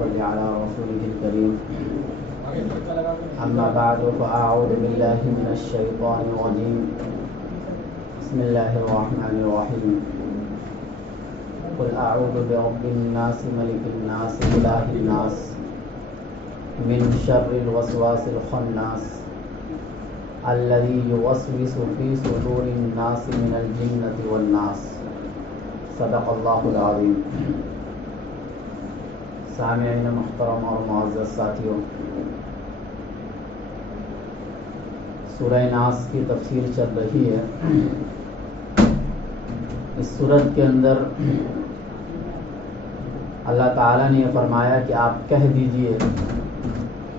صل على رسوله الكريم أما بعد فأعوذ بالله من الشيطان الرجيم بسم الله الرحمن الرحيم قل أعوذ برب الناس ملك الناس إله الناس من شر الوسواس الخناس الذي يوسوس في صدور الناس من الجنة والناس صدق اللہ العظیم. سامعین محترم اور معزز ساتھیوں، سورہ ناس کی تفسیر چل رہی ہے. اس سورت کے اندر اللہ تعالیٰ نے یہ فرمایا کہ آپ کہہ دیجئے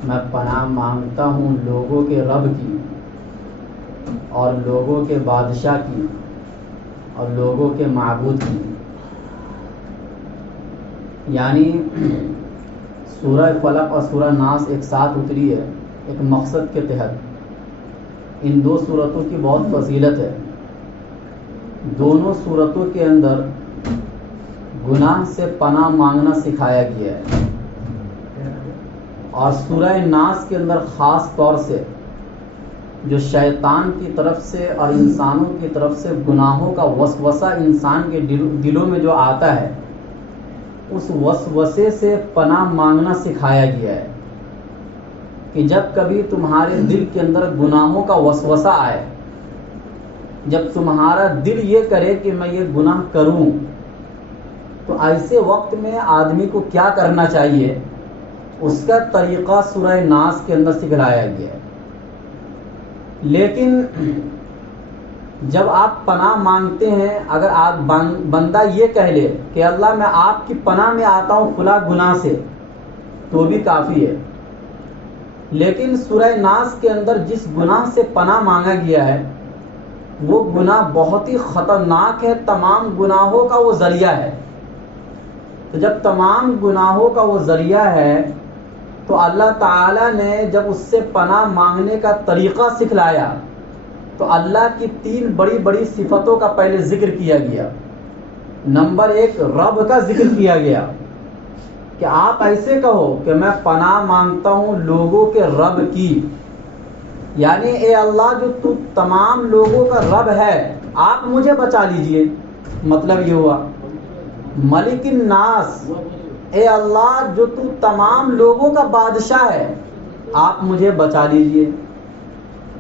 میں پناہ مانگتا ہوں لوگوں کے رب کی اور لوگوں کے بادشاہ کی اور لوگوں کے معبود کی. یعنی سورہ فلق اور سورہ ناس ایک ساتھ اتری ہے ایک مقصد کے تحت. ان دو سورتوں کی بہت فضیلت ہے. دونوں سورتوں کے اندر گناہ سے پناہ مانگنا سکھایا گیا ہے، اور سورہ ناس کے اندر خاص طور سے جو شیطان کی طرف سے اور انسانوں کی طرف سے گناہوں کا وسوسہ انسان کے دلوں میں جو آتا ہے، اس وسوسے سے پناہ مانگنا سکھایا گیا ہے کہ جب کبھی تمہارے دل کے اندر گناہوں کا وسوسہ آئے، جب تمہارا دل یہ کرے کہ میں یہ گناہ کروں، تو ایسے وقت میں آدمی کو کیا کرنا چاہیے، اس کا طریقہ سورہ ناس کے اندر سکھلایا گیا ہے. لیکن جب آپ پناہ مانگتے ہیں، اگر آپ بندہ یہ کہہ لے کہ اللہ میں آپ کی پناہ میں آتا ہوں فلاں گناہ سے، تو بھی کافی ہے. لیکن سورہ ناس کے اندر جس گناہ سے پناہ مانگا گیا ہے وہ گناہ بہت ہی خطرناک ہے، تمام گناہوں کا وہ ذریعہ ہے. تو جب تمام گناہوں کا وہ ذریعہ ہے تو اللہ تعالیٰ نے جب اس سے پناہ مانگنے کا طریقہ سکھلایا تو اللہ کی تین بڑی بڑی صفتوں کا پہلے ذکر کیا گیا. نمبر ایک، رب کا ذکر کیا گیا کہ آپ ایسے کہو کہ میں پناہ مانگتا ہوں لوگوں کے رب کی. یعنی اے اللہ جو تو تمام لوگوں کا رب ہے، آپ مجھے بچا لیجئے. مطلب یہ ہوا ملک الناس، اے اللہ جو تو تمام لوگوں کا بادشاہ ہے، آپ مجھے بچا لیجئے.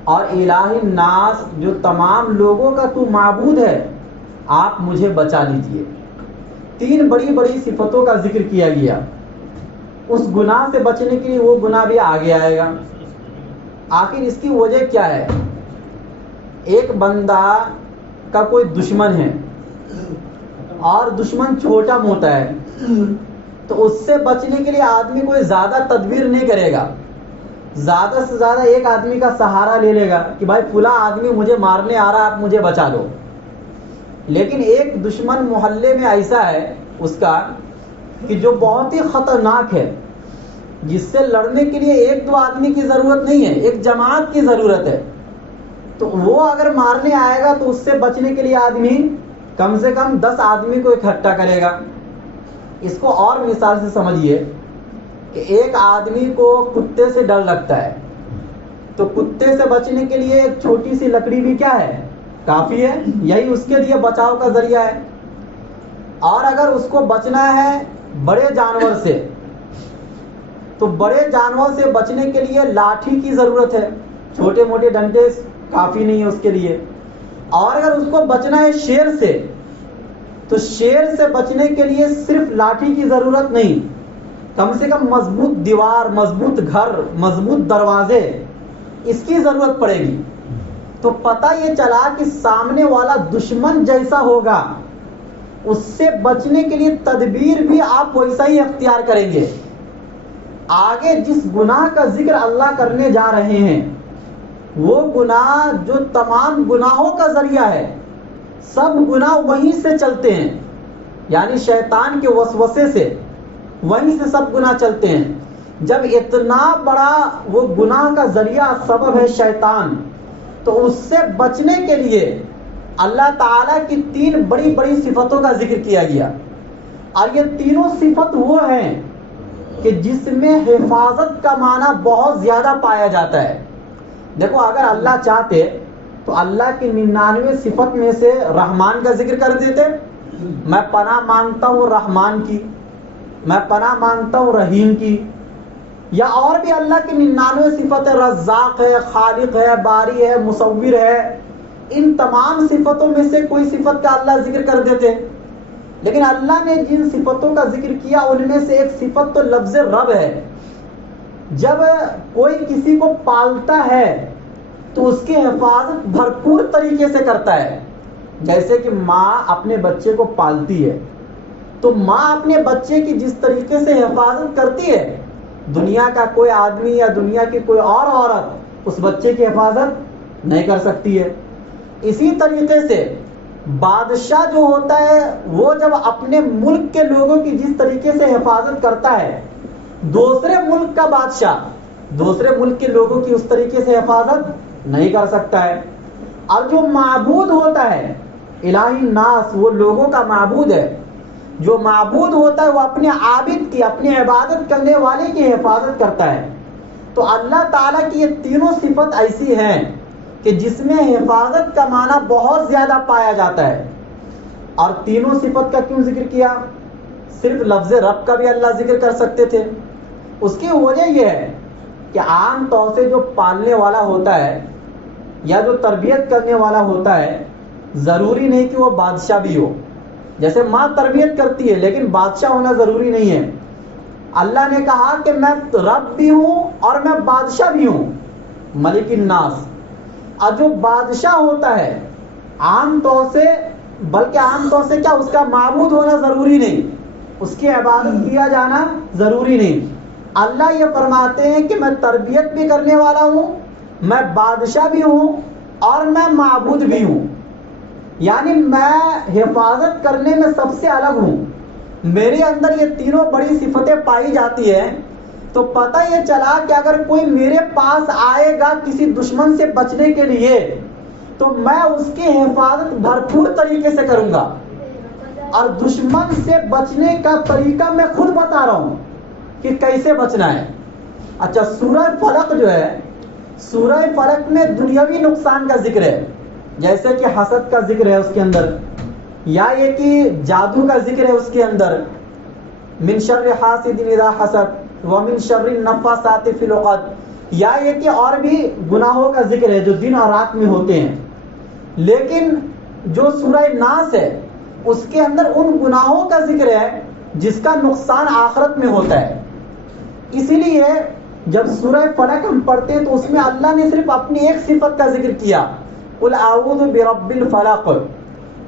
اور الہ الناس، جو تمام لوگوں کا تو معبود ہے، آپ مجھے بچا لیجئے. تین بڑی بڑی صفتوں کا ذکر کیا گیا. اس گناہ سے بچنے کے لیے وہ گناہ بھی آگے آئے گا. آخر اس کی وجہ کیا ہے؟ ایک بندہ کا کوئی دشمن ہے اور دشمن چھوٹا موٹا ہے، تو اس سے بچنے کے لیے آدمی کوئی زیادہ تدبیر نہیں کرے گا. زیادہ سے زیادہ ایک آدمی کا سہارا لے لے گا کہ بھائی فلاں آدمی مجھے مارنے آ رہا، آپ مجھے بچا لو. لیکن ایک دشمن محلے میں ایسا ہے اس کا کہ جو بہت ہی خطرناک ہے، جس سے لڑنے کے لیے ایک دو آدمی کی ضرورت نہیں ہے، ایک جماعت کی ضرورت ہے. تو وہ اگر مارنے آئے گا تو اس سے بچنے کے لیے آدمی کم سے کم 10 آدمی کو اکٹھا کرے گا. اس کو اور مثال سے سمجھیے کہ ایک آدمی کو کتے سے ڈر لگتا ہے، تو کتے سے بچنے کے لیے ایک چھوٹی سی لکڑی بھی کیا ہے، کافی ہے. یہی اس کے لیے بچاؤ کا ذریعہ ہے. اور اگر اس کو بچنا ہے بڑے جانور سے، تو بڑے جانور سے بچنے کے لیے لاٹھی کی ضرورت ہے، چھوٹے موٹے ڈنڈے کافی نہیں ہے اس کے لیے. اور اگر اس کو بچنا ہے شیر سے، تو شیر سے بچنے کے لیے صرف لاٹھی کی ضرورت نہیں، کم سے کم مضبوط دیوار، مضبوط گھر، مضبوط دروازے، اس کی ضرورت پڑے گی. تو پتہ یہ چلا کہ سامنے والا دشمن جیسا ہوگا اس سے بچنے کے لیے تدبیر بھی آپ ویسا ہی اختیار کریں گے. آگے جس گناہ کا ذکر اللہ کرنے جا رہے ہیں وہ گناہ جو تمام گناہوں کا ذریعہ ہے، سب گناہ وہیں سے چلتے ہیں. یعنی شیطان کے وسوسے سے وہیں سے سب گناہ چلتے ہیں. جب اتنا بڑا وہ گناہ کا ذریعہ سبب ہے شیطان، تو اس سے بچنے کے لیے اللہ تعالیٰ کی تین بڑی بڑی صفتوں کا ذکر کیا گیا. اور یہ تینوں صفت وہ ہیں کہ جس میں حفاظت کا معنی بہت زیادہ پایا جاتا ہے. دیکھو اگر اللہ چاہتے تو اللہ کی 99 صفت میں سے رحمان کا ذکر کر دیتے. میں پناہ مانگتا ہوں رحمان کی، میں پناہ مانگتا ہوں رحیم کی، یا اور بھی اللہ کی 99 صفت ہے، رزاق ہے، خالق ہے، باری ہے، مصور ہے. ان تمام صفتوں میں سے کوئی صفت کا اللہ ذکر کر دیتے. لیکن اللہ نے جن صفتوں کا ذکر کیا ان میں سے ایک صفت تو لفظ رب ہے. جب کوئی کسی کو پالتا ہے تو اس کی حفاظت بھرپور طریقے سے کرتا ہے. جیسے کہ ماں اپنے بچے کو پالتی ہے تو ماں اپنے بچے کی جس طریقے سے حفاظت کرتی ہے، دنیا کا کوئی آدمی یا دنیا کی کوئی اور عورت اس بچے کی حفاظت نہیں کر سکتی ہے. اسی طریقے سے بادشاہ جو ہوتا ہے وہ جب اپنے ملک کے لوگوں کی جس طریقے سے حفاظت کرتا ہے، دوسرے ملک کا بادشاہ دوسرے ملک کے لوگوں کی اس طریقے سے حفاظت نہیں کر سکتا ہے. اور جو معبود ہوتا ہے، الہی الناس، وہ لوگوں کا معبود ہے. جو معبود ہوتا ہے وہ اپنے عابد کی، اپنے عبادت کرنے والے کی حفاظت کرتا ہے. تو اللہ تعالیٰ کی یہ تینوں صفت ایسی ہیں کہ جس میں حفاظت کا معنی بہت زیادہ پایا جاتا ہے. اور تینوں صفت کا کیوں ذکر کیا؟ صرف لفظ رب کا بھی اللہ ذکر کر سکتے تھے. اس کی وجہ یہ ہے کہ عام طور سے جو پالنے والا ہوتا ہے یا جو تربیت کرنے والا ہوتا ہے، ضروری نہیں کہ وہ بادشاہ بھی ہو. جیسے ماں تربیت کرتی ہے لیکن بادشاہ ہونا ضروری نہیں ہے. اللہ نے کہا کہ میں رب بھی ہوں اور میں بادشاہ بھی ہوں، ملک الناس. اور جو بادشاہ ہوتا ہے عام طور سے، بلکہ عام طور سے کیا، اس کا معبود ہونا ضروری نہیں، اس کی عبادت کیا جانا ضروری نہیں. اللہ یہ فرماتے ہیں کہ میں تربیت بھی کرنے والا ہوں، میں بادشاہ بھی ہوں اور میں معبود بھی ہوں. یعنی میں حفاظت کرنے میں سب سے الگ ہوں. میرے اندر یہ تینوں بڑی صفتیں پائی جاتی ہیں. تو پتہ یہ چلا کہ اگر کوئی میرے پاس آئے گا کسی دشمن سے بچنے کے لیے تو میں اس کی حفاظت بھرپور طریقے سے کروں گا. اور دشمن سے بچنے کا طریقہ میں خود بتا رہا ہوں کہ کیسے بچنا ہے. اچھا، سورہ فلق جو ہے، سورہ فلق میں دنیاوی نقصان کا ذکر ہے، جیسے کہ حسد کا ذکر ہے اس کے اندر، یا یہ کہ جادو کا ذکر ہے اس کے اندر، من شر حاسد اذا حسد ومن شر النفاثات فی العقد، یا یہ کہ اور بھی گناہوں کا ذکر ہے جو دن اور رات میں ہوتے ہیں. لیکن جو سورہ ناس ہے اس کے اندر ان گناہوں کا ذکر ہے جس کا نقصان آخرت میں ہوتا ہے. اسی لیے جب سورہ فلق ہم پڑھتے ہیں تو اس میں اللہ نے صرف اپنی ایک صفت کا ذکر کیا، قل اعوذ برب الفلق،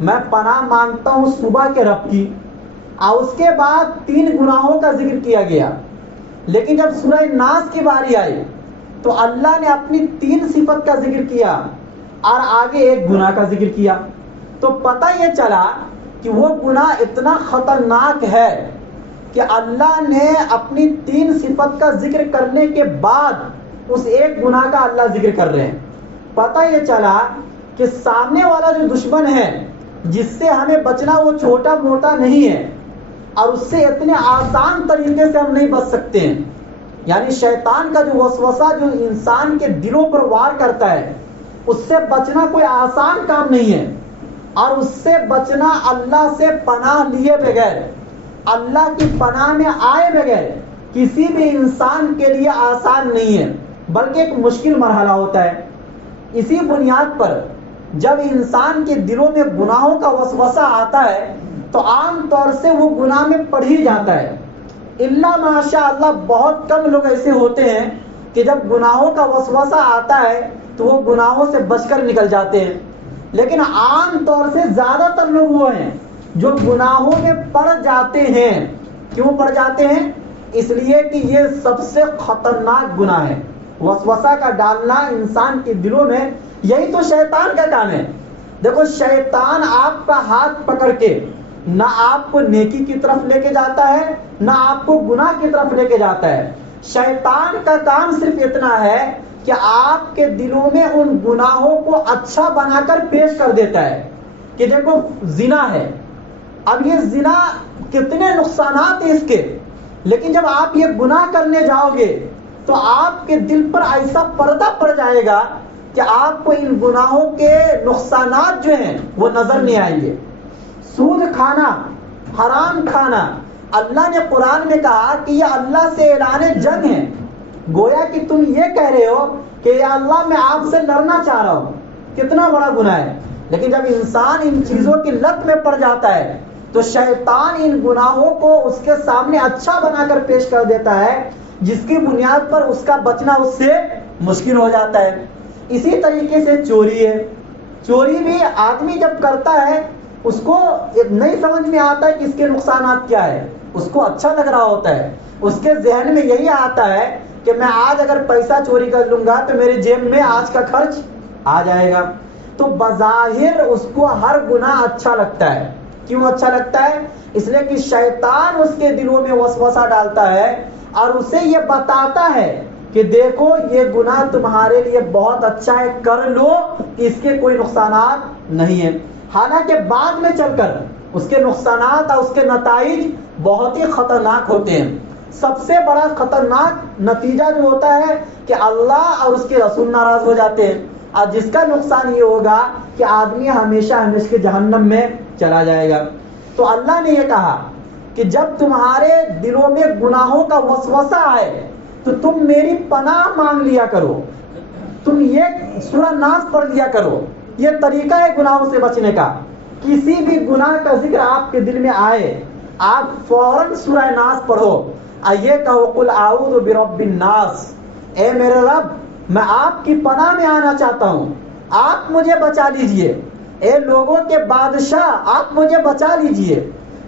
میں پناہ مانگتا ہوں صبح کے رب کی. اور اس کے بعد 3 گناہوں کا ذکر کیا گیا. لیکن جب سورہ ناس کی باری آئی تو اللہ نے اپنی 3 صفت کا ذکر کیا اور آگے 1 گناہ کا ذکر کیا. تو پتہ یہ چلا کہ وہ گناہ اتنا خطرناک ہے کہ اللہ نے اپنی 3 صفت کا ذکر کرنے کے بعد اس 1 گناہ کا اللہ ذکر کر رہے ہیں. پتہ یہ چلا کہ سامنے والا جو دشمن ہے جس سے ہمیں بچنا وہ چھوٹا موٹا نہیں ہے، اور اس سے اتنے آسان طریقے سے ہم نہیں بچ سکتے ہیں. یعنی شیطان کا جو وسوسہ جو انسان کے دلوں پر وار کرتا ہے، اس سے بچنا کوئی آسان کام نہیں ہے. اور اس سے بچنا اللہ سے پناہ لیے بغیر، اللہ کی پناہ میں آئے بغیر کسی بھی انسان کے لیے آسان نہیں ہے، بلکہ ایک مشکل مرحلہ ہوتا ہے. اسی بنیاد پر جب انسان کے دلوں میں گناہوں کا وسوسہ آتا ہے تو عام طور سے وہ گناہ میں پڑ ہی جاتا ہے. الا ماشاء اللہ بہت کم لوگ ایسے ہوتے ہیں کہ جب گناہوں کا وسوسہ آتا ہے تو وہ گناہوں سے بچ کر نکل جاتے ہیں. لیکن عام طور سے زیادہ تر لوگ وہ ہیں جو گناہوں میں پڑ جاتے ہیں. کیوں پڑ جاتے ہیں؟ اس لیے کہ یہ سب سے خطرناک گناہ ہے. وسوسہ کا ڈالنا انسان کے دلوں میں، یہی تو شیطان کا کام ہے. دیکھو شیطان آپ کا ہاتھ پکڑ کے نہ آپ کو نیکی کی طرف لے کے جاتا ہے نہ آپ کو گناہ کی طرف لے کے جاتا ہے. شیطان کا کام صرف اتنا ہے کہ آپ کے دلوں میں ان گناہوں کو اچھا بنا کر پیش کر دیتا ہے کہ دیکھو زنا ہے. اب یہ زنا کتنے نقصانات ہیں اس کے. لیکن جب آپ یہ گناہ کرنے جاؤ گے تو آپ کے دل پر ایسا پردہ پڑ جائے گا کہ آپ کو ان گناہوں کے نقصانات جو ہیں وہ نظر نہیں آئیں گے. سود کھانا، حرام کھانا، اللہ نے قرآن میں کہا کہ یہ اللہ سے اعلان جنگ ہے. گویا کہ تم یہ کہہ رہے ہو کہ یا اللہ میں آپ سے لڑنا چاہ رہا ہوں. کتنا بڑا گناہ ہے. لیکن جب انسان ان چیزوں کی لت میں پڑ جاتا ہے تو شیطان ان گناہوں کو اس کے سامنے اچھا بنا کر پیش کر دیتا ہے، جس کی بنیاد پر اس کا بچنا اس سے مشکل ہو جاتا ہے. اسی طریقے سے چوری ہے. چوری بھی آدمی جب کرتا ہے اس کو نہیں سمجھ میں آتا ہے کہ اس کے نقصانات کیا ہے. اس کو اچھا لگ رہا ہوتا ہے، اس کے ذہن میں یہی آتا ہے کہ میں آج اگر پیسہ چوری کر لوں گا تو میرے جیب میں آج کا خرچ آ جائے گا. تو بظاہر اس کو ہر گناہ اچھا لگتا ہے. کیوں اچھا لگتا ہے؟ اس لیے کہ شیطان اس کے دلوں میں وسوسہ ڈالتا ہے اور اسے یہ بتاتا ہے کہ دیکھو یہ گناہ تمہارے لیے بہت اچھا ہے، کر لو، اس کے کوئی نقصانات نہیں ہیں. حالانکہ بعد میں چل کر اس کے نقصانات اور اس کے نتائج بہت ہی خطرناک ہوتے ہیں. سب سے بڑا خطرناک نتیجہ جو ہوتا ہے کہ اللہ اور اس کے رسول ناراض ہو جاتے ہیں، اور جس کا نقصان یہ ہوگا کہ آدمی ہمیشہ ہمیشہ کے جہنم میں چلا جائے گا. تو اللہ نے یہ کہا کہ جب تمہارے دلوں میں گناہوں کا وسوسہ آئے تو تم میری پناہ مانگ لیا کرو. تم یہ سورہ ناس پڑھ لیا کرو. یہ طریقہ ہے گناہوں سے بچنے کا. کسی بھی گناہ کا ذکر آپ کے دل میں آئے آپ فوراً سورہ ناس پڑھو. یہ کہو قل اعوذ برب الناس، اے میرے رب میں آپ کی پناہ میں آنا چاہتا ہوں، آپ مجھے بچا لیجئے. اے لوگوں کے بادشاہ آپ مجھے بچا لیجئے.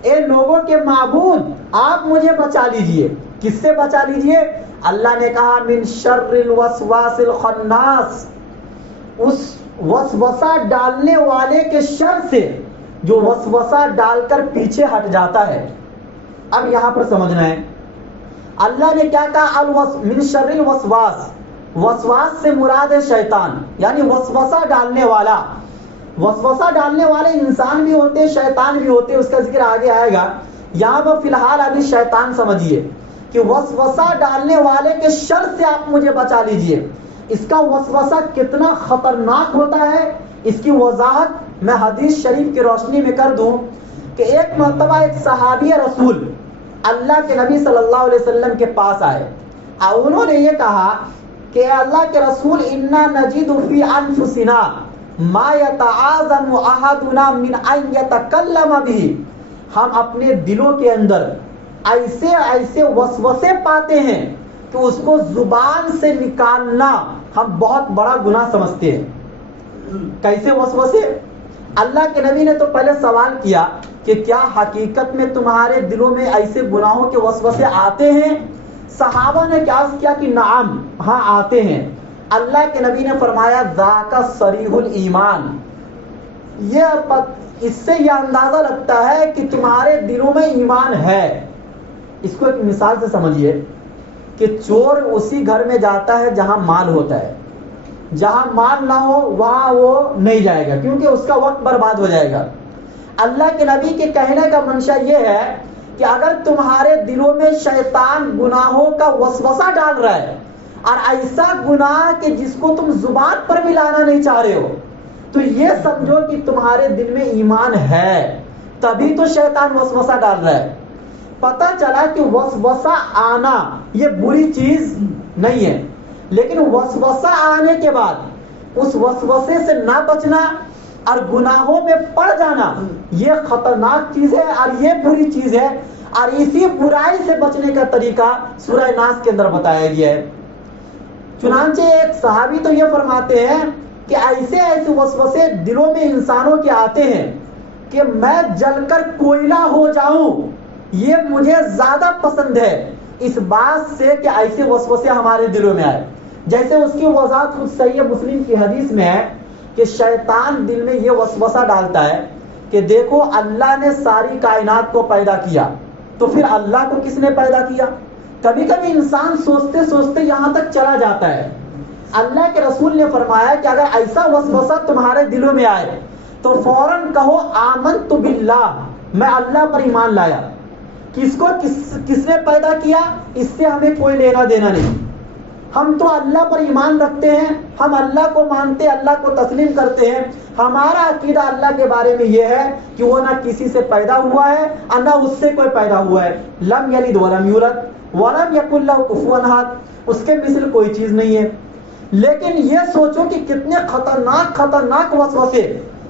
اے لوگوں کے معبود آپ مجھے بچا لیجئے. کس سے بچا لیجئے؟ اللہ نے کہا من شر الوسواس الخناس، اس وسوسہ ڈالنے والے کے شر سے جو وسوسہ ڈال کر پیچھے ہٹ جاتا ہے. اب یہاں پر سمجھنا ہے اللہ نے کیا کہا، من شر الوسواس. وسواس سے مراد ہے شیطان، یعنی وسوسہ ڈالنے والا. وسوسہ ڈالنے والے انسان بھی ہوتے ہیں، شیطان بھی ہوتے ہیں، اس کا ذکر آگے آئے گا. یہاں پر فی الحال ابھی شیطان سمجھیے کہ وسوسہ ڈالنے والے کے شر سے آپ مجھے بچا لیجئے. اس کا وسوسہ کتنا خطرناک ہوتا ہے اس کی وضاحت میں حدیث شریف کی روشنی میں کر دوں کہ ایک مرتبہ ایک صحابی رسول اللہ کے نبی صلی اللہ علیہ وسلم کے پاس آئے اور انہوں نے یہ کہا کہ اے اللہ کے رسول انا نجد فی انفسنا ما یتعاظم احدنا من ان یتکلم به. ہم اپنے دلوں کے اندر ایسے وسوسے پاتے ہیں کہ اس کو زبان سے نکالنا ہم بہت بڑا گناہ سمجھتے ہیں. کیسے وسوسے؟ اللہ کے نبی نے تو پہلے سوال کیا کہ کیا حقیقت میں تمہارے دلوں میں ایسے گناہوں کے وسوسے آتے ہیں؟ صحابہ نے قیاس کیا کہ نعم، ہاں آتے ہیں. اللہ کے نبی نے فرمایا ذاک صریح الایمان، اس سے یہ اندازہ لگتا ہے کہ تمہارے دلوں میں ایمان ہے. اس کو ایک مثال سے سمجھیے کہ چور اسی گھر میں جاتا ہے جہاں مال ہوتا ہے. جہاں مال نہ ہو وہاں وہ نہیں جائے گا کیونکہ اس کا وقت برباد ہو جائے گا. اللہ کے نبی کے کہنے کا منشا یہ ہے کہ اگر تمہارے دلوں میں شیطان گناہوں کا وسوسہ ڈال رہا ہے اور ایسا گناہ کہ جس کو تم زبان پر بھی لانا نہیں چاہ رہے ہو، تو یہ سمجھو کہ تمہارے دل میں ایمان ہے، تبھی تو شیطان وسوسہ ڈال رہا ہے. پتہ چلا کہ وسوسہ آنا یہ بری چیز نہیں ہے، لیکن وسوسہ آنے کے بعد اس وسوسے سے نہ بچنا اور گناہوں میں پڑ جانا یہ خطرناک چیز ہے اور یہ بری چیز ہے. اور اسی برائی سے بچنے کا طریقہ سورہ ناس کے اندر بتایا گیا ہے. چنانچہ ایک صحابی تو یہ فرماتے ہیں کہ ایسے وسوسے دلوں میں انسانوں کے آتے ہیں کہ میں جل کر کوئلہ ہو جاؤں، یہ مجھے زیادہ پسند ہے اس بات سے کہ ایسے وسوسے ہمارے دلوں میں آئے. جیسے اس کی وضاحت خود صحیح مسلم کی حدیث میں ہے کہ شیطان دل میں یہ وسوسہ ڈالتا ہے کہ دیکھو اللہ نے ساری کائنات کو پیدا کیا تو پھر اللہ کو کس نے پیدا کیا. کبھی کبھی انسان سوچتے سوچتے یہاں تک چلا جاتا ہے. اللہ کے رسول نے فرمایا کہ اگر ایسا وسوسہ تمہارے دلوں میں آئے تو فوراً کہو آمنت باللہ، میں اللہ پر ایمان لایا. کس نے پیدا کیا اس سے ہمیں کوئی لینا دینا نہیں. ہم تو اللہ پر ایمان رکھتے ہیں, ہم اللہ کو مانتے, اللہ کو تسلیم کرتے ہیں. ہمارا عقیدہ اللہ کے بارے میں یہ ہے کہ وہ نہ کسی سے پیدا ہوا ہے اور نہ اس سے کوئی پیدا ہوا ہے. لم یلد ولم یولد ولم یکن لہ کفوا احد, اس کے مثل کوئی چیز نہیں ہے. لیکن یہ سوچو کہ کتنے خطرناک وسوسے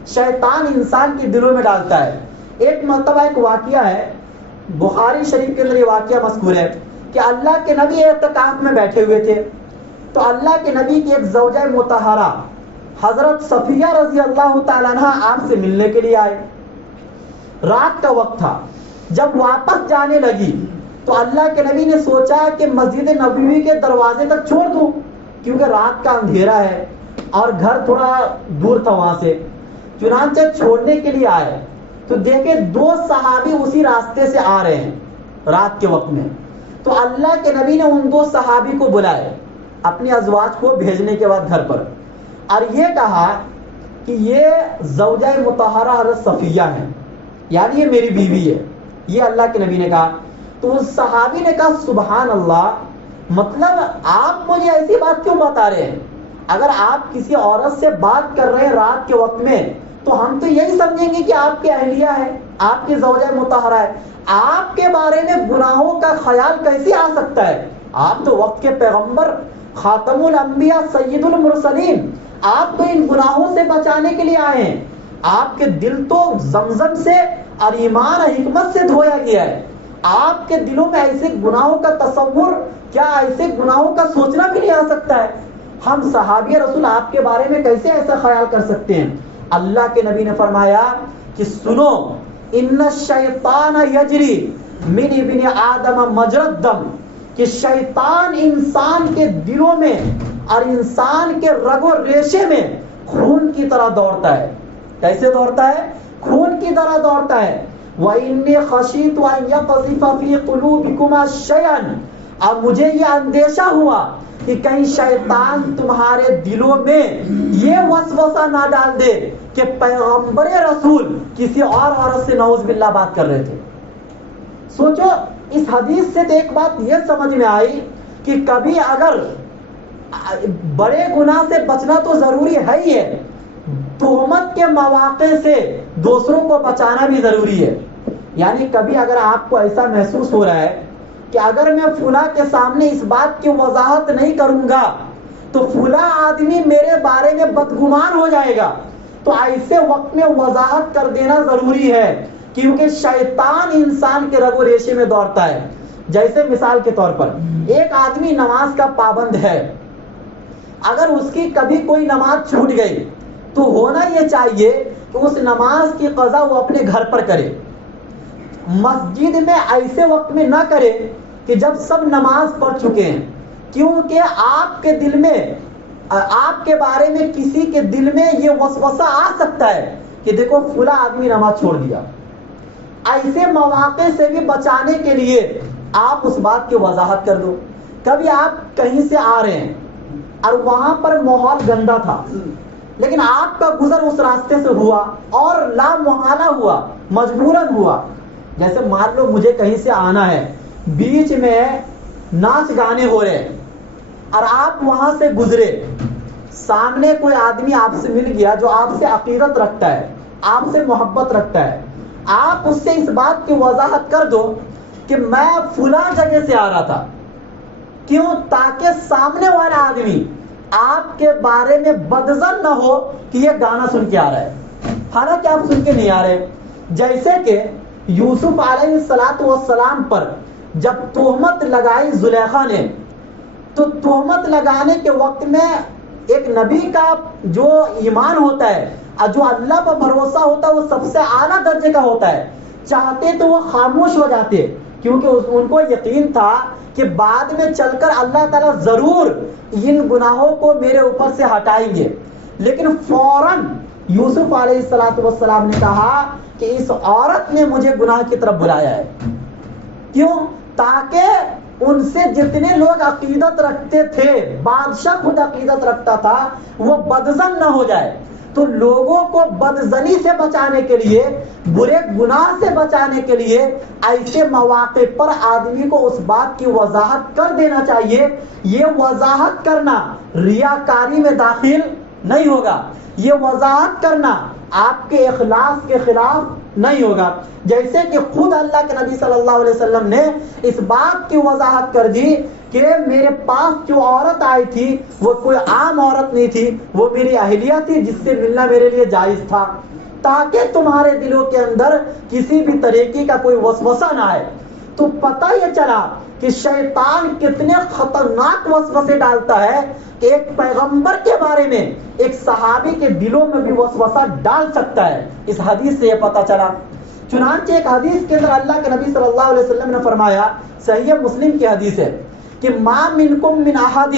شیطان انسان کے دلوں میں ڈالتا ہے. ایک مرتبہ ایک واقعہ ہے, بخاری شریف کے اندر یہ واقعہ مذکور ہے کہ اللہ کے نبی اعتکاف میں بیٹھے ہوئے تھے, تو اللہ کے نبی کی ایک زوجہ مطہرہ حضرت صفیہ رضی اللہ تعالیٰ عنہ آپ سے ملنے کے لیے آئے. رات کا وقت تھا. جب واپس جانے لگی تو اللہ کے نبی نے سوچا کہ مسجد نبوی کے دروازے تک چھوڑ دوں, کیونکہ رات کا اندھیرا ہے اور گھر تھوڑا دور تھا وہاں سے. چنانچہ چھوڑنے کے لیے آئے تو دیکھے 2 صحابی اسی راستے سے آ رہے ہیں رات کے وقت میں. تو اللہ کے نبی نے ان 2 صحابی کو بلائے اپنی ازواج کو بھیجنے کے بعد گھر پر, اور یہ کہا کہ یہ زوجہ مطہرہ حضرت صفیہ ہیں, یعنی یہ میری بیوی ہے. یہ اللہ کے نبی نے کہا. تو اس صحابی نے کہا سبحان اللہ, مطلب آپ مجھے ایسی بات کیوں بتا رہے ہیں؟ اگر آپ کسی عورت سے بات کر رہے ہیں رات کے وقت میں تو ہم تو یہی سمجھیں گے کہ آپ کی اہلیہ ہے, آپ کی زوجہ مطہرہ ہے. آپ کے بارے میں گناہوں کا خیال کیسے آ سکتا ہے؟ آپ تو وقت کے پیغمبر, خاتم الانبیاء, سید المرسلین, آپ تو ان گناہوں سے بچانے کے لیے آئے ہیں. آپ کے دل تو زمزم سے اور ایمان اور حکمت سے دھویا گیا ہے. آپ کے دلوں میں ایسے گناہوں کا تصور, کیا ایسے گناہوں کا سوچنا بھی نہیں آ سکتا ہے؟ ہم صحابی رسول آپ کے بارے میں کیسے ایسا خیال کر سکتے ہیں؟ اللہ کے نبی نے فرمایا کہ سنو, ان الشیطان یجری من ابن آدم مجری الدم, کہ شیطان انسان کے دلوں میں اور انسان کے رگ و ریشے میں خون کی طرح دوڑتا ہے. کیسے دوڑتا ہے؟ خون کی طرح دوڑتا ہے. وَإِنِّي خَشِيتُ أَن يَقْذِفَ فِي قُلُوبِكُمَا شَيْئًا, اب مجھے یہ اندیشہ ہوا کہ کہیں شیطان تمہارے دلوں میں یہ وسوسہ نہ ڈال دے کہ پیغمبر رسول کسی اور عورت سے نعوذ باللہ بات کر رہے تھے. سوچو, اس حدیث سے تو ایک بات یہ سمجھ میں آئی کہ کبھی اگر بڑے گناہ سے بچنا تو ضروری ہے ہی ہے, تہمت کے مواقع سے دوسروں کو بچانا بھی ضروری ہے. یعنی کبھی اگر آپ کو ایسا محسوس ہو رہا ہے کہ اگر میں فلاں کے سامنے اس بات کی وضاحت نہیں کروں گا تو فلاں آدمی میرے بارے میں بدگمان ہو جائے گا, تو ایسے وقت میں وضاحت کر دینا ضروری ہے, کیونکہ شیطان انسان کے رگ و ریشے میں دوڑتا ہے. جیسے مثال کے طور پر ایک آدمی نماز کا پابند ہے, اگر اس کی کبھی کوئی نماز چھوٹ گئی تو ہونا یہ چاہیے کہ اس نماز کی قضا وہ اپنے گھر پر کرے. مسجد میں ایسے وقت میں نہ کرے کہ جب سب نماز پڑھ چکے ہیں, کیونکہ آپ کے دل میں, آپ کے بارے میں کسی کے دل میں یہ وسوسہ آ سکتا ہے کہ دیکھو فلاں آدمی نماز چھوڑ دیا. ایسے مواقع سے بھی بچانے کے لیے آپ اس بات کی وضاحت کر دو. کبھی آپ کہیں سے آ رہے ہیں اور وہاں پر ماحول گندا تھا, لیکن آپ کا گزر اس راستے سے ہوا اور لا محالہ ہوا, مجبوراً ہوا. جیسے مان لو مجھے کہیں سے آنا ہے, بیچ میں ناچ گانے ہو رہے اور آپ وہاں سے گزرے, سامنے کوئی آدمی آپ سے مل گیا جو آپ سے عقیدت رکھتا ہے, آپ سے محبت رکھتا ہے. آپ اس سے اس بات کی وضاحت کر دو کہ میں فلاں جگہ سے آ رہا تھا. کیوں؟ تاکہ سامنے والا آدمی آپ کے بارے میں بدظن نہ ہو کہ یہ گانا سن کے آ رہا ہے, حالانکہ آپ سن کے نہیں آ رہے. جیسے کہ یوسف علیہ السلام پر جب تہمت لگائی زلیخا نے, تو تہمت لگانے کے وقت میں ایک نبی کا جو ایمان ہوتا ہے اور جو اللہ پر بھروسہ ہوتا ہے وہ سب سے اعلیٰ درجے کا ہوتا ہے. چاہتے تو وہ خاموش ہو جاتے, کیونکہ ان کو یقین تھا کہ بعد میں چل کر اللہ تعالیٰ ضرور ان گناہوں کو میرے اوپر سے ہٹائیں گے. لیکن فوراً یوسف علیہ السلام نے کہا کہ اس عورت نے مجھے گناہ کی طرف بلایا ہے. کیوں؟ تاکہ ان سے جتنے لوگ عقیدت رکھتے تھے, بادشاہ خود عقیدت رکھتا تھا, وہ بدظن نہ ہو جائے. تو لوگوں کو بدزنی سے بچانے کے لیے، برے گناہ سے بچانے کے لیے ایسے مواقع پر آدمی کو اس بات کی وضاحت کر دینا چاہیے. یہ وضاحت کرنا ریاکاری میں داخل نہیں ہوگا، یہ وضاحت کرنا آپ کے اخلاص کے خلاف نہیں ہوگا. جیسے کہ خود اللہ کے نبی صلی اللہ علیہ وسلم نے اس بات کی وضاحت کر دی کہ میرے پاس جو عورت آئی تھی وہ کوئی عام عورت نہیں تھی، وہ میری اہلیہ تھی جس سے ملنا میرے لیے جائز تھا، تاکہ تمہارے دلوں کے اندر کسی بھی طریقے کا کوئی وسوسہ نہ آئے. تو پتہ یہ چلا کہ شیطان کتنے خطرناک وسوسے ڈالتا ہے کہ ایک پیغمبر کے بارے میں ایک صحابی کے دلوں میں بھی وسوسہ ڈال سکتا ہے. اس حدیث سے یہ پتہ چلا. چنانچہ ایک حدیث کے اندر اللہ کے نبی صلی اللہ علیہ وسلم نے فرمایا، صحیح مسلم کی حدیث ہے کہ ما منکم من احد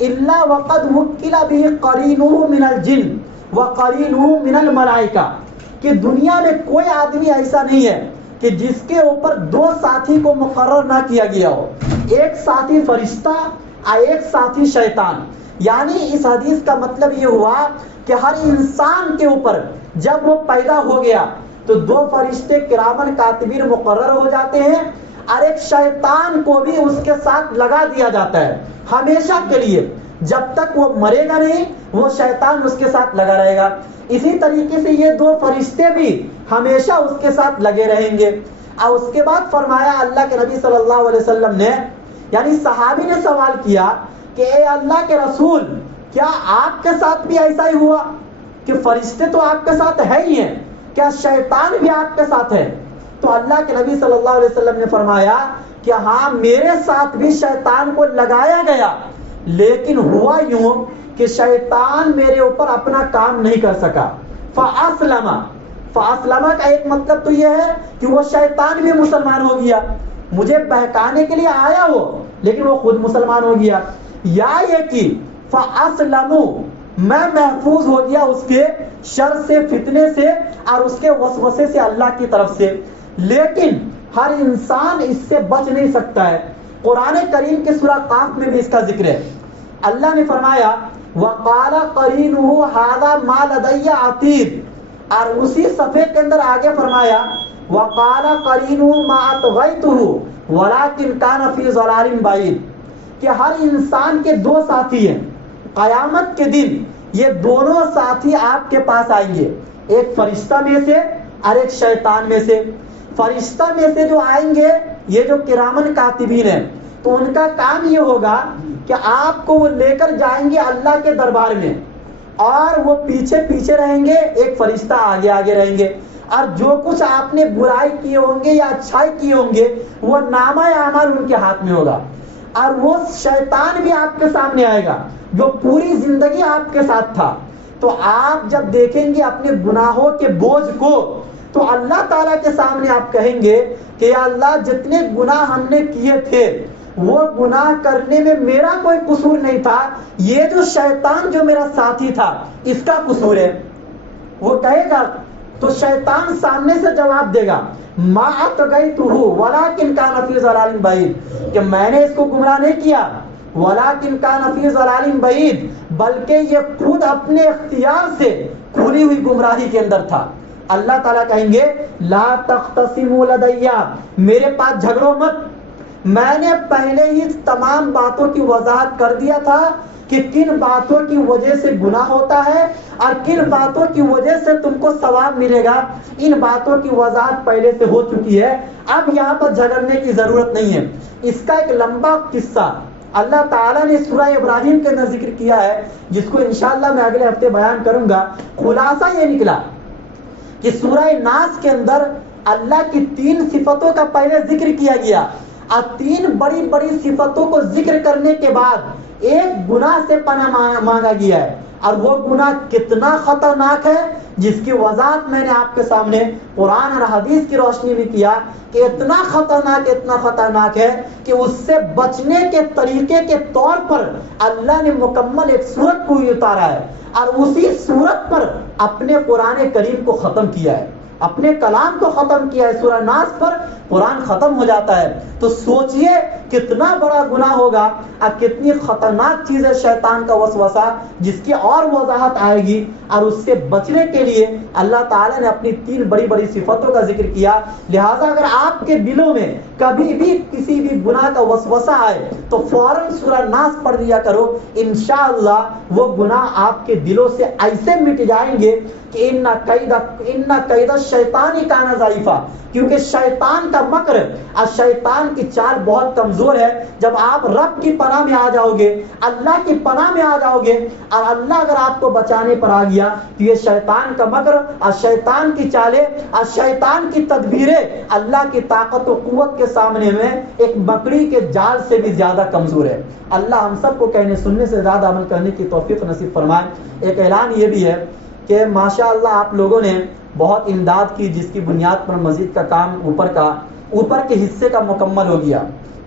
الا وقد وکل به قرینہ من الجن وقرینہ من الملائکہ، کہ دنیا میں کوئی آدمی ایسا نہیں ہے کہ جس کے اوپر دو ساتھی کو مقرر نہ کیا گیا ہو، ایک ساتھی فرشتہ اور ایک ساتھی شیطان. یعنی اس حدیث کا مطلب یہ ہوا کہ ہر انسان کے اوپر جب وہ پیدا ہو گیا تو دو فرشتے کرامن کاتبین مقرر ہو جاتے ہیں، اور ایک شیطان کو بھی اس کے ساتھ لگا دیا جاتا ہے ہمیشہ کے لیے. جب تک وہ مرے گا نہیں وہ شیطان اس کے ساتھ لگا رہے گا. اسی طریقے سے یہ دو فرشتے بھی ہمیشہ اس کے ساتھ لگے رہیں گے. اور اس کے بعد فرمایا اللہ کے نبی صلی اللہ علیہ وسلم نے، یعنی صحابی نے سوال کیا کہ اے اللہ کے رسول، کیا آپ کے ساتھ بھی ایسا ہی ہوا کہ فرشتے تو آپ کے ساتھ ہے ہی ہیں، کیا شیطان بھی آپ کے ساتھ ہے؟ تو اللہ کے نبی صلی اللہ علیہ وسلم نے فرمایا کہ ہاں میرے ساتھ بھی شیطان کو لگایا گیا، لیکن ہوا یوں کہ شیطان میرے اوپر اپنا کام نہیں کر سکا. فاسلم کا ایک مطلب تو یہ ہے کہ وہ شیطان بھی مسلمان ہو گیا، مجھے بہکانے کے لیے آیا وہ لیکن وہ خود مسلمان ہو گیا. یا یہ کہ فاسلموا، میں محفوظ ہو گیا اس کے شر سے، فتنے سے اور اس کے وسوسے سے اللہ کی طرف سے. لیکن ہر انسان اس سے بچ نہیں سکتا ہے. قرآن کریم کے سورہ قاف میں بھی اس کا ذکر ہے. اللہ نے فرمایا وَقَالَ قَرِينُهُ هَذَا مَا لَدَيَّ عَتِيدٌ، اور اسی صفحے کے اندر آگے فرمایا وَقَالَ قَرِينُهُ مَا أَطْغَيْتُهُ وَلَكِنْ كَانَ فِي ضَلَالٍ بَعِيدٍ، کہ ہر انسان کے دو ساتھی ہیں. قیامت کے دن یہ دونوں ساتھی آپ کے پاس آئیں گے، ایک فرشتہ میں سے اور ایک شیطان میں سے. فرشتہ میں سے جو آئیں گے یہ جو کرامن کاتبین ہیں، تو ان کا کام یہ ہوگا کہ آپ کو وہ لے کر جائیں گے اللہ کے دربار میں، اور وہ پیچھے پیچھے رہیں گے، ایک فرشتہ آگے آگے رہیں گے، اور جو کچھ آپ نے برائی کیے ہوں گے یا اچھائی کیے ہوں گے وہ نامہ اعمال ان کے ہاتھ میں ہوگا. اور وہ شیطان بھی آپ کے سامنے آئے گا جو پوری زندگی آپ کے ساتھ تھا. تو آپ جب دیکھیں گے اپنے گناہوں کے بوجھ کو تو اللہ تعالیٰ کے سامنے آپ کہیں گے کہ یا اللہ جتنے گناہ ہم نے کیے تھے وہ گناہ کرنے میں میرا کوئی قصور نہیں تھا، یہ جو شیطان جو میرا ساتھی تھا اس کا قصور ہے. وہ کہے گا تو شیطان سامنے سے جواب دے گا ما اطغیتہ ولکن کان فی ضلال بعید، کہ میں نے اس کو گمراہ نہیں کیا، ولکن کان فی ضلال بعید، بلکہ یہ خود اپنے اختیار سے کھلی ہوئی گمراہی کے اندر تھا. اللہ تعالیٰ کہیں گے لا تختصموا لدی، میرے پاس جھگڑو مت، میں نے پہلے ہی تمام باتوں کی وضاحت کر دیا تھا کہ کن باتوں کی وجہ سے گناہ ہوتا ہے اور کن باتوں کی وجہ سے تم کو ثواب ملے گا. ان باتوں کی وضاحت پہلے سے ہو چکی ہے، اب یہاں پر جھگڑنے کی ضرورت نہیں ہے. اس کا ایک لمبا قصہ اللہ تعالیٰ نے سورہ ابراہیم کے اندر ذکر کیا ہے، جس کو انشاءاللہ میں اگلے ہفتے بیان کروں گا. خلاصہ یہ نکلا کہ سورہ ناس کے اندر اللہ کی 3 صفتوں کا پہلے ذکر کیا گیا، اور 3 بڑی بڑی صفتوں کو ذکر کرنے کے بعد ایک گناہ سے پناہ مانگا گیا ہے. اور وہ گناہ کتنا خطرناک ہے جس کی وضاحت میں نے آپ کے سامنے قرآن اور حدیث کی روشنی میں کیا کہ اتنا خطرناک ہے کہ اس سے بچنے کے طریقے کے طور پر اللہ نے مکمل ایک سورت کو اتارا ہے، اور اسی سورت پر اپنے قرآن کریم کو ختم کیا ہے. اپنے کلام کو ختم کیا ہے سورہ ناس پر، قرآن ختم ہو جاتا ہے. تو سوچئے کتنا بڑا گناہ ہوگا اور کتنی خطرناک چیز ہے شیطان کا وسوسہ، جس کی اور وضاحت آئے گی. اور اس سے بچنے کے لیے اللہ تعالیٰ نے اپنی 3 بڑی بڑی صفتوں کا ذکر کیا. لہٰذا اگر آپ کے دلوں میں کبھی بھی کسی بھی گناہ کا وسوسہ آئے تو فوراً سورہ ناس پڑھ دیا کرو. انشاءاللہ وہ گناہ آپ کے دلوں سے ایسے مٹ جائیں گے کہ ان قید الشیطان کان ضعیفا، کیونکہ شیطان کا مکر اور شیطان کی چال بہت کمزور ہے. جب آپ رب کی پناہ میں آ جاؤ گے، اللہ کی پناہ میں آ جاؤ گے، اور اللہ اگر آپ کو بچانے پر آ گیا تو یہ شیطان کا مکر اور شیطان کی چالیں اور شیطان کی تدبیریں اللہ کی طاقت و قوت کے سامنے میں ایک مکڑی کے جال سے بھی زیادہ کمزور ہے. اللہ ہم سب کو کہنے سننے سے زیادہ عمل کرنے کی توفیق نصیب فرمائے. ایک اعلان یہ بھی ہے کہ ماشاءاللہ آپ لوگوں نے بہت امداد کی، جس کی بنیاد پر مسجد کا کام اوپر کے حصے کا مکمل ہو گیا،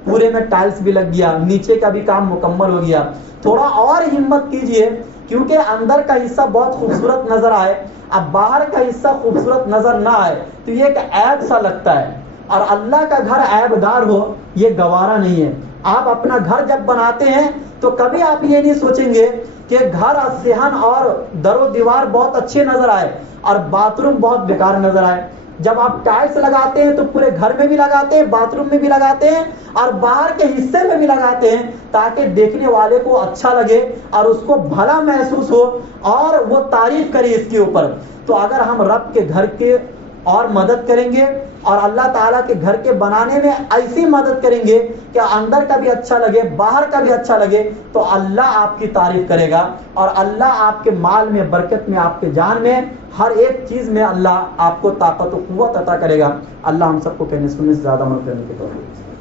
پورے میں ٹائلز بھی لگ گیا، نیچے کا بھی کام مکمل ہو گیا. تھوڑا اور ہمت کیجئے، کیونکہ اندر کا حصہ بہت خوبصورت نظر آئے، اب باہر کا حصہ خوبصورت نظر نہ آئے تو یہ ایک عیب سا لگتا ہے. اور اللہ کا گھر عیب دار ہو یہ گوارا نہیں ہے. آپ اپنا گھر جب بناتے ہیں تو کبھی آپ یہ نہیں سوچیں گے کہ گھر صحن اور در و دیوار بہت اچھے نظر آئے اور باتھ روم بہت بیکار نظر آئے. جب آپ ٹائلز لگاتے ہیں تو پورے گھر میں بھی لگاتے ہیں، باتھ روم میں بھی لگاتے ہیں اور باہر کے حصے میں بھی لگاتے ہیں، تاکہ دیکھنے والے کو اچھا لگے اور اس کو بھلا محسوس ہو اور وہ تعریف کرے اس کے اوپر. تو اگر ہم رب کے گھر کے اور مدد کریں گے اور اللہ تعالیٰ کے گھر کے بنانے میں ایسی مدد کریں گے کہ اندر کا بھی اچھا لگے، باہر کا بھی اچھا لگے، تو اللہ آپ کی تعریف کرے گا اور اللہ آپ کے مال میں برکت میں، آپ کے جان میں، ہر ایک چیز میں اللہ آپ کو طاقت و قوت عطا کرے گا. اللہ ہم سب کو کہنے سننے سے زیادہ عمل کرنے کی توفیق.